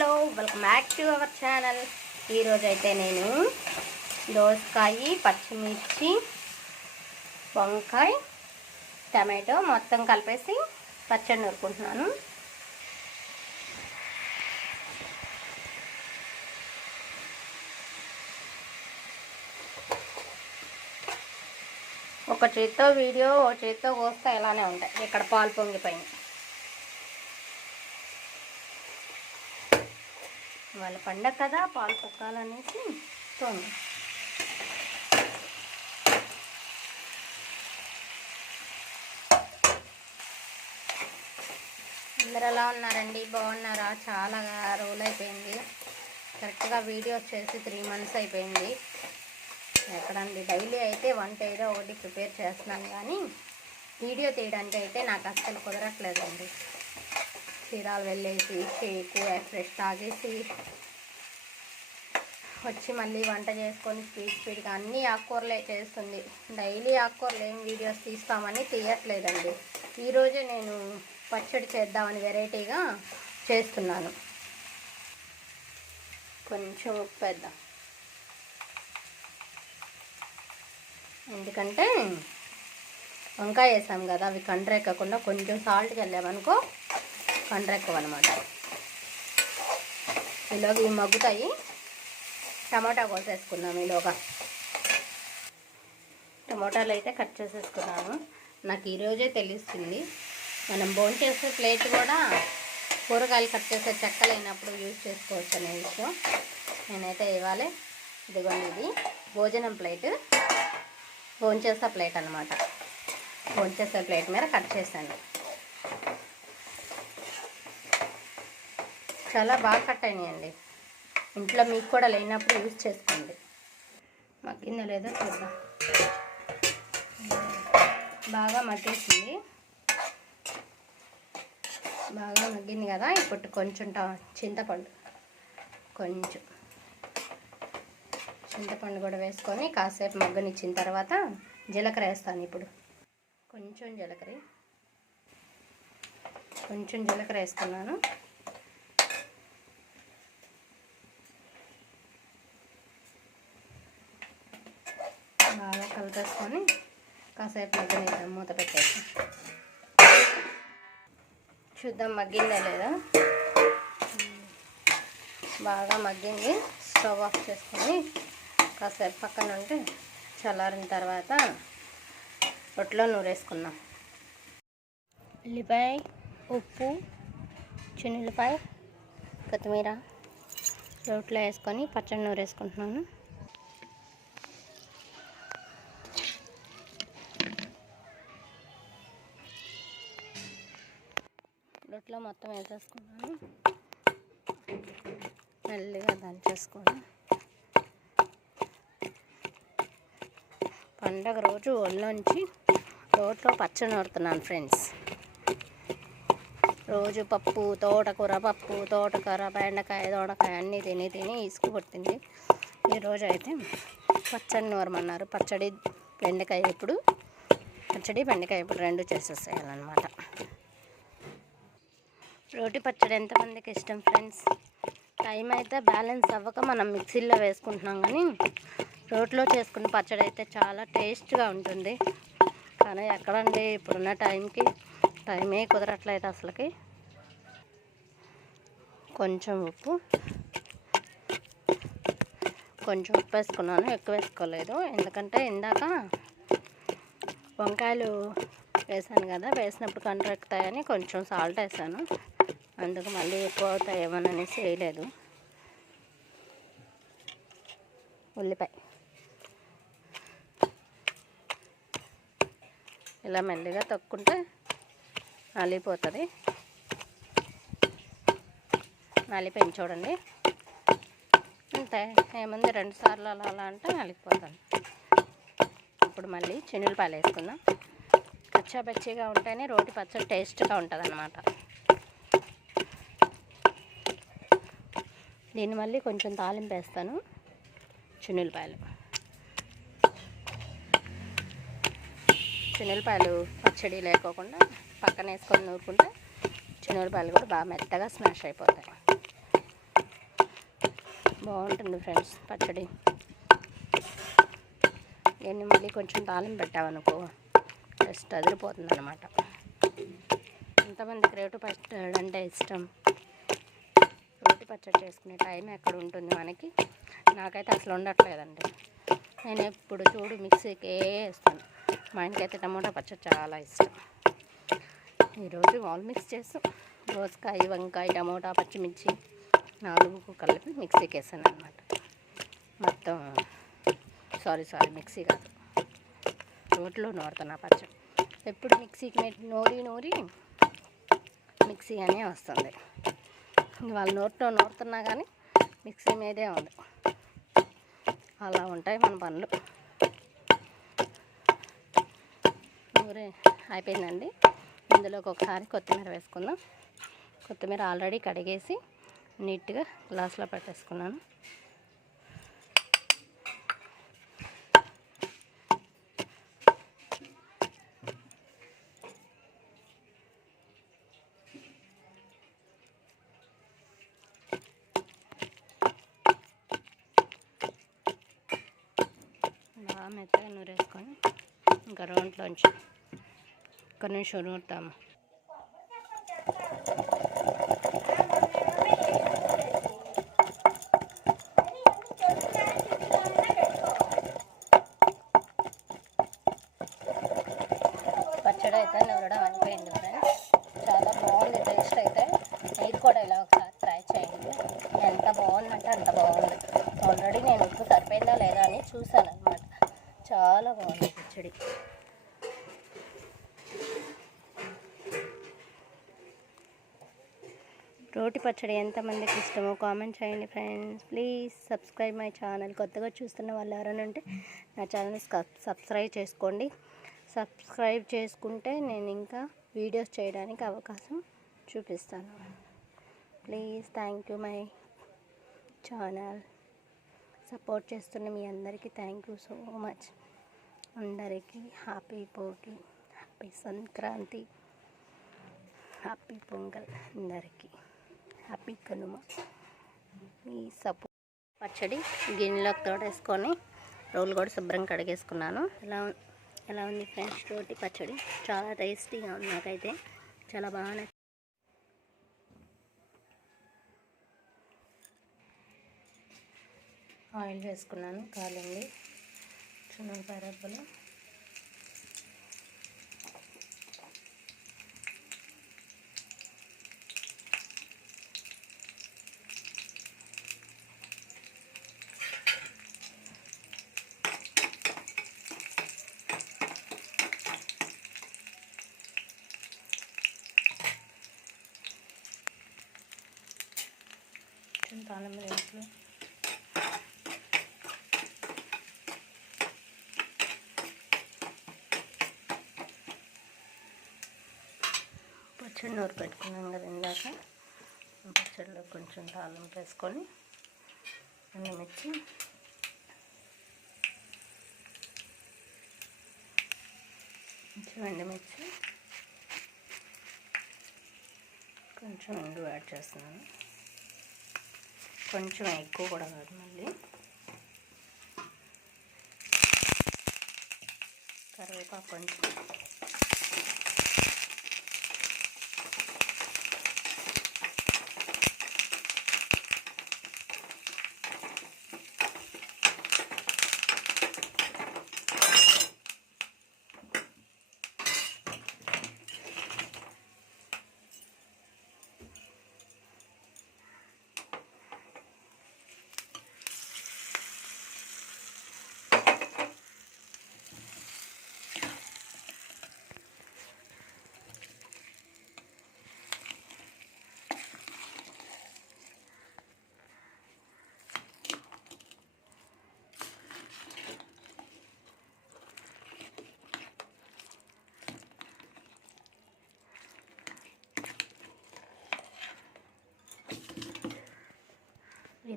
Hello welcome back to our channel. ఈరోజు అయితే నేను దోసకాయ పచ్చిమిర్చి వంకాయ టమాటో మొత్తం కలిపేసి పచ్చడి నూరుకుంటున్నాను. ఒక చేత్తో వీడియో ఒక చేత్తో కోస్తే ఇలానే ఉంటాయి. ఇక్కడ పాలు పొంగిపోయింది వాళ్ళ పండగ కదా పాలు పొక్కాలనేసి తోంది అందరు ఎలా ఉన్నారండి? బాగున్నారా? చాలా రోజులు అయిపోయింది కరెక్ట్గా వీడియోస్ చేసి త్రీ మంత్స్ అయిపోయింది. ఎక్కడండి? డైలీ అయితే వంట ఏదో ఒకటి ప్రిపేర్ చేస్తున్నాను కానీ వీడియో తీయడానికి అయితే నాకు అస్సలు కుదరట్లేదండి. చీరాలు వెళ్ళేసి షేకు ఫ్రెష్ తాగేసి వచ్చి మళ్ళీ వంట చేసుకొని స్పీడ్ స్పీడ్గా అన్నీ ఆకుకూరలే చేస్తుంది. డైలీ ఆకుకూరలు ఏం వీడియోస్ తీస్తామని తీయట్లేదండి. ఈరోజే నేను పచ్చడి చేద్దామని వెరైటీగా చేస్తున్నాను. కొంచెం ఉప్పు వేద్దాం. ఎందుకంటే వంకాయ వేసాం కదా అవి కండ్రెక్కకుండా కొంచెం సాల్ట్ చల్లామనుకో కండ్రెక్కవు అనమాట ఈలోగా ఇవి మగ్గుతాయి. టమాటా కోసేసుకున్నాం ఈలోగా. టమాటాలు అయితే కట్ చేసేసుకున్నాను. నాకు ఈరోజే తెలుస్తుంది. మనం బోన్ చేసే ప్లేట్ కూడా కూరగాయలు కట్ చేసే చెక్క లేనప్పుడు యూజ్ చేసుకోవచ్చు అనే విషయం నేనైతే ఇవ్వాలి. ఇదిగోండి ఇది. భోజనం ప్లేట్. భోంచేసే ప్లేట్ అనమాట భోంచేసే ప్లేట్ మీద కట్ చేశాను. చాలా బాగా కట్ అయినాయండి. ఇంట్లో మీకు కూడా లేనప్పుడు యూజ్ చేసుకోండి. మగ్గిందో లేదో చూద్దాం. బాగా మగ్గేసింది. బాగా మగ్గింది కదా ఇప్పుడు కొంచెం చింతపండు. కొంచెం. చింతపండు కూడా వేసుకొని కాసేపు మగ్గనిచ్చిన తర్వాత జీలకర్ర వేస్తాను ఇప్పుడు. కొంచెం జీలకర్ర. కొంచెం జీలకర్ర వేసుకున్నాను బాగా కలిపేసుకొని కాసేపు మగ్గనిద్దాం మూత పెట్టేసి చూద్దాం మగ్గిందా లేదా? బాగా మగ్గింది. స్టవ్ ఆఫ్ చేసుకొని కాసేపు పక్కన ఉంటే చల్లారిన తర్వాత రొట్టెలో నూరేసుకున్నాం ఉల్లిపాయ ఉప్పు చిన్నపాయ కొత్తిమీర రోట్లో వేసుకొని పచ్చడి నూరేసుకుంటున్నాను. రొట్టెలో మొత్తం వేసేసుకున్నాను. మెల్లిగా దంచేసుకొని. పండగ రోజు ఒళ్ళొంచి రోట్లో పచ్చడి నూరుతున్నాను ఫ్రెండ్స్. రోజు పప్పు తోటకూర పప్పు తోటకూర బెండకాయ దోడకాయ అన్నీ తిని తిని ఇసుకు పుట్టింది. ఈరోజు అయితే పచ్చడి నూరమన్నారు. పచ్చడి బెండకాయ ఇప్పుడు పచ్చడి బెండకాయ ఇప్పుడు రెండు చేసేసేయాలన్నమాట. రోటి పచ్చడి ఎంతమందికి ఇష్టం ఫ్రెండ్స్? టైం అయితే బ్యాలెన్స్ అవ్వక మనం మిక్సీలో వేసుకుంటున్నాం కానీ రోట్లో చేసుకున్న పచ్చడి అయితే చాలా టేస్ట్గా ఉంటుంది. కానీ ఎక్కడండి ఇప్పుడున్న టైంకి? టైమే కుదరట్లేదు అసలుకి. కొంచెం ఉప్పు. కొంచెం ఉప్పు వేసుకున్నాను ఎక్కువ వేసుకోలేదు. ఎందుకంటే ఇందాక వంకాయలు వేసాను కదా వేసినప్పుడు కంట్రెక్కుతాయని కొంచెం సాల్ట్ వేసాను. అందుకు మళ్ళీ ఎక్కువ అవుతాయేమోననేసి వేయలేదు. ఉల్లిపాయ. ఇలా మెల్లిగా తొక్కుంటే నలిపోతుంది నలిపోయింది చూడండి. అంతే ఏముంది? రెండు సార్లు అలా అలా అంటే నలిగిపోతుంది. ఇప్పుడు మళ్ళీ చిన్నులపాయలు వేసుకుందాం. పచ్చబచ్చిగా ఉంటేనే రోటి పచ్చడి టేస్ట్గా ఉంటుంది అన్నమాట దీన్ని మళ్ళీ కొంచెం తాలింపు వేస్తాను. చిన్నులపాయలు. చిన్నులపాయలు పచ్చడి లేకోకుండా పక్కన వేసుకొని నూరుకుంటే చున్నులపాయలు కూడా బాగా మెత్తగా స్మాష్ అయిపోతాయి. బాగుంటుంది ఫ్రెండ్స్ పచ్చడి. దీన్ని మళ్ళీ కొంచెం తాలింపు పెట్టామనుకో జస్ట్ అదిరిపోతుంది అనమాట ఎంతమందికి రేటు పచ్చడి అంటే ఇష్టం? పచ్చడి చేసుకునే టైం ఎక్కడ ఉంటుంది మనకి? నాకైతే అసలు ఉండట్లేదండి. నేను ఎప్పుడు చూడు మిక్సీకే వేస్తాను. మా ఇంటికైతే టమోటా పచ్చడి చాలా ఇష్టం. ఈరోజు ఆల్ మిక్స్ చేస్తాం దోసకాయ వంకాయ టమోటా పచ్చిమిర్చి నాలుగు కలిపి మిక్సీకి వేసాను అనమాట మొత్తం సారీ సారీ మిక్సీ కాదు. రోట్లో నూరుతున్నా పచ్చడి. ఎప్పుడు మిక్సీకి నూరి నూరి మిక్సీ అనే వస్తుంది. వాళ్ళు నోట్లో నూరుతున్నా కానీ మిక్సీ మీదే ఉంది. అలా ఉంటాయి మన పనులు. నూరే అయిపోయిందండి. ఇందులోకి ఒకసారి కొత్తిమీర వేసుకుందాం. కొత్తిమీర ఆల్రెడీ కడిగేసి నీట్గా గ్లాస్లో పెట్టేసుకున్నాను బాగా మెత్తగా నూరేసుకొని ఇంకా రౌండ్లోంచి కొన్ని నిమిషం నూరుతాము పచ్చడి అయితే నూరడం అయిపోయింది ఫ్రెండ్స్ చాలా బాగుంది టేస్ట్ అయితే మీరు కూడా ఇలా ఒకసారి ట్రై చేయండి ఎంత బాగుందంటే అంత బాగుంది ఆల్రెడీ నేను ఉప్పు సరిపోయిందా లేదా అని చూసాను అనమాట చాలా బాగుంది పచ్చడి. రోటి పచ్చడి ఎంతమందికి ఇష్టమో కామెంట్ చేయండి friends. Please subscribe my channel. కొత్తగా చూస్తున్న వాళ్ళు ఎవరైనా ఉంటే నా ఛానల్ సబ్స్క్రైబ్ చేసుకోండి. సబ్స్క్రైబ్ చేసుకుంటే నేను ఇంకా వీడియోస్ చేయడానికి అవకాశం చూపిస్తాను. Please thank you my channel. Support చేస్తున్న మీ అందరికీ థ్యాంక్ యూ సో మచ్. అందరికీ happy Bhogi happy Sankranti happy Pongal అందరికీ. హ్యాపీ కనుమ. మీ సపో పచ్చడి గిన్నెలోకి తోడేసుకొని రోలు కూడా శుభ్రం కడిగేసుకున్నాను. ఎలా ఎలా ఉంది ఫ్రెండ్స్? రోటి పచ్చడి చాలా టేస్టీగా ఉంది నాకైతే. చాలా బాగా నచ్చింది. ఆయిల్ వేసుకున్నాను కాలండి చిన్న పరబ్బలు చిన్న తాళం వేసుకున్నాను పచ్చడి నూరు పెట్టుకున్నాం కదా ఇందాక. పచ్చడిలో కొంచెం తాళం వేసుకొని ఎండుమిర్చి కొంచెం ఎండుమిర్చి కొంచెం ఎండు యాడ్ చేస్తున్నాను. కొంచెం ఎక్కువ కూడా కాదు మళ్ళీ. కరివేపాకు కొంచెం.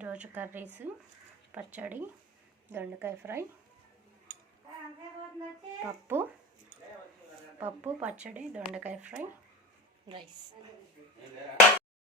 ఈరోజు కర్రీస్ పచ్చడి దొండకాయ ఫ్రై పప్పు పప్పు పచ్చడి దొండకాయ ఫ్రై రైస్.